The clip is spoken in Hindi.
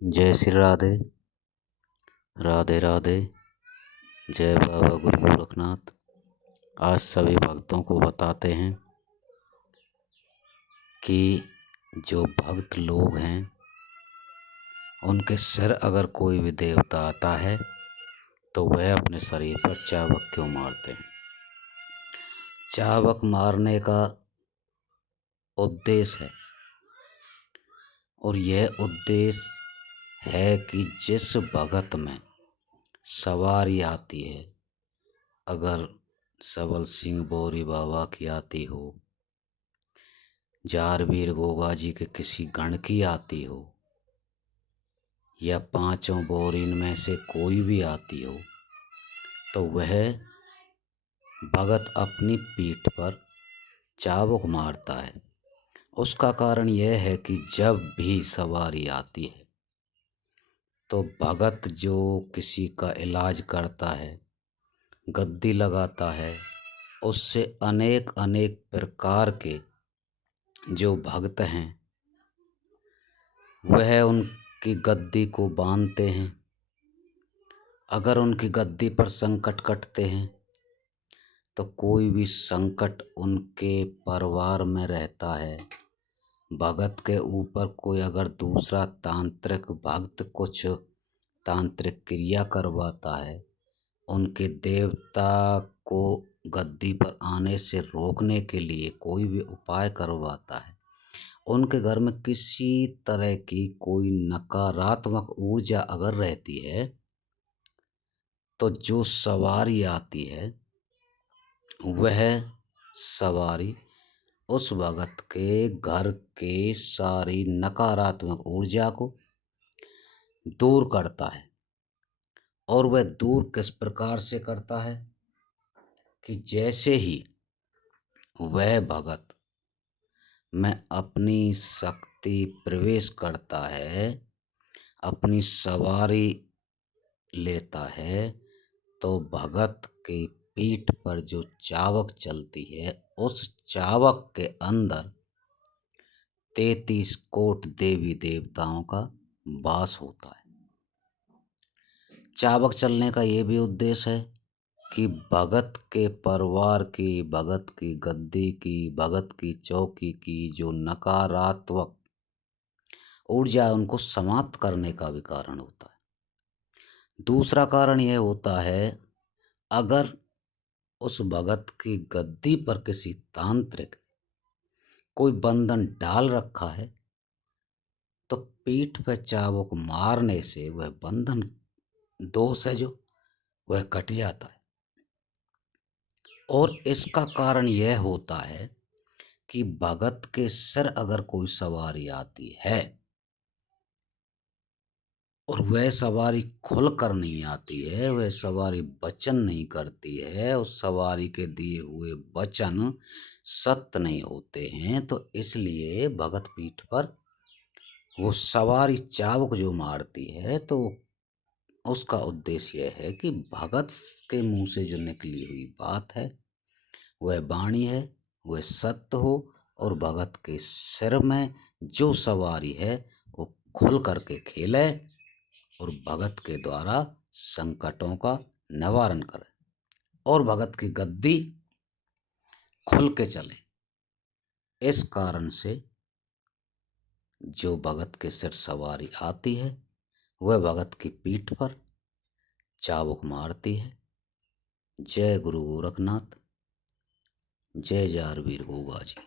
जय श्री राधे। राधे राधे। जय बाबा गुरु गोरखनाथ। आज सभी भक्तों को बताते हैं कि जो भक्त लोग हैं उनके सिर अगर कोई भी देवता आता है तो वह अपने शरीर पर चाबुक क्यों मारते हैं। चाबुक मारने का उद्देश्य है और यह उद्देश्य है कि जिस भगत में सवारी आती है, अगर सबल सिंह बोरी बाबा की आती हो, जारवीर गोगा जी के किसी गण की आती हो, या पांचों बोरीन में से कोई भी आती हो, तो वह भगत अपनी पीठ पर चाबुक मारता है। उसका कारण यह है कि जब भी सवारी आती है तो भगत जो किसी का इलाज करता है, गद्दी लगाता है, उससे अनेक अनेक प्रकार के जो भक्त हैं वह उनकी गद्दी को बांधते हैं। अगर उनकी गद्दी पर संकट कटते हैं तो कोई भी संकट उनके परिवार में रहता है, भगत के ऊपर कोई अगर दूसरा तांत्रिक भक्त कुछ तांत्रिक क्रिया करवाता है, उनके देवता को गद्दी पर आने से रोकने के लिए कोई भी उपाय करवाता है, उनके घर में किसी तरह की कोई नकारात्मक ऊर्जा अगर रहती है तो जो सवारी आती है वह सवारी उस भगत के घर के सारी नकारात्मक ऊर्जा को दूर करता है। और वह दूर किस प्रकार से करता है कि जैसे ही वह भगत में अपनी शक्ति प्रवेश करता है, अपनी सवारी लेता है, तो भगत के पीठ पर जो चाबुक चलती है उस चाबुक के अंदर 33 कोट देवी देवताओं का वास होता है। चाबुक चलने का ये भी उद्देश्य है कि भगत के परिवार की, भगत की गद्दी की, भगत की चौकी की जो नकारात्मक ऊर्जा उनको समाप्त करने का भी कारण होता है। दूसरा कारण यह होता है, अगर उस भगत की गद्दी पर किसी तांत्रिक कोई बंधन डाल रखा है तो पीठ पर चाबुक मारने से वह बंधन दोष है जो वह कट जाता है। और इसका कारण यह होता है कि भगत के सिर अगर कोई सवारी आती है और वह सवारी खुल कर नहीं आती है, वह सवारी वचन नहीं करती है, उस सवारी के दिए हुए वचन सत्य नहीं होते हैं, तो इसलिए भगत पीठ पर वो सवारी चाबुक जो मारती है तो उसका उद्देश्य यह है कि भगत के मुंह से जो निकली हुई बात है वह वाणी है, वह सत्य हो, और भगत के सिर में जो सवारी है वो खुल करके खेले और भगत के द्वारा संकटों का निवारण करे और भगत की गद्दी खुल के चले। इस कारण से जो भगत के सिर सवारी आती है वह भगत की पीठ पर चाबुक मारती है। जय गुरु गोरखनाथ। जय जारवीर गोगा जी।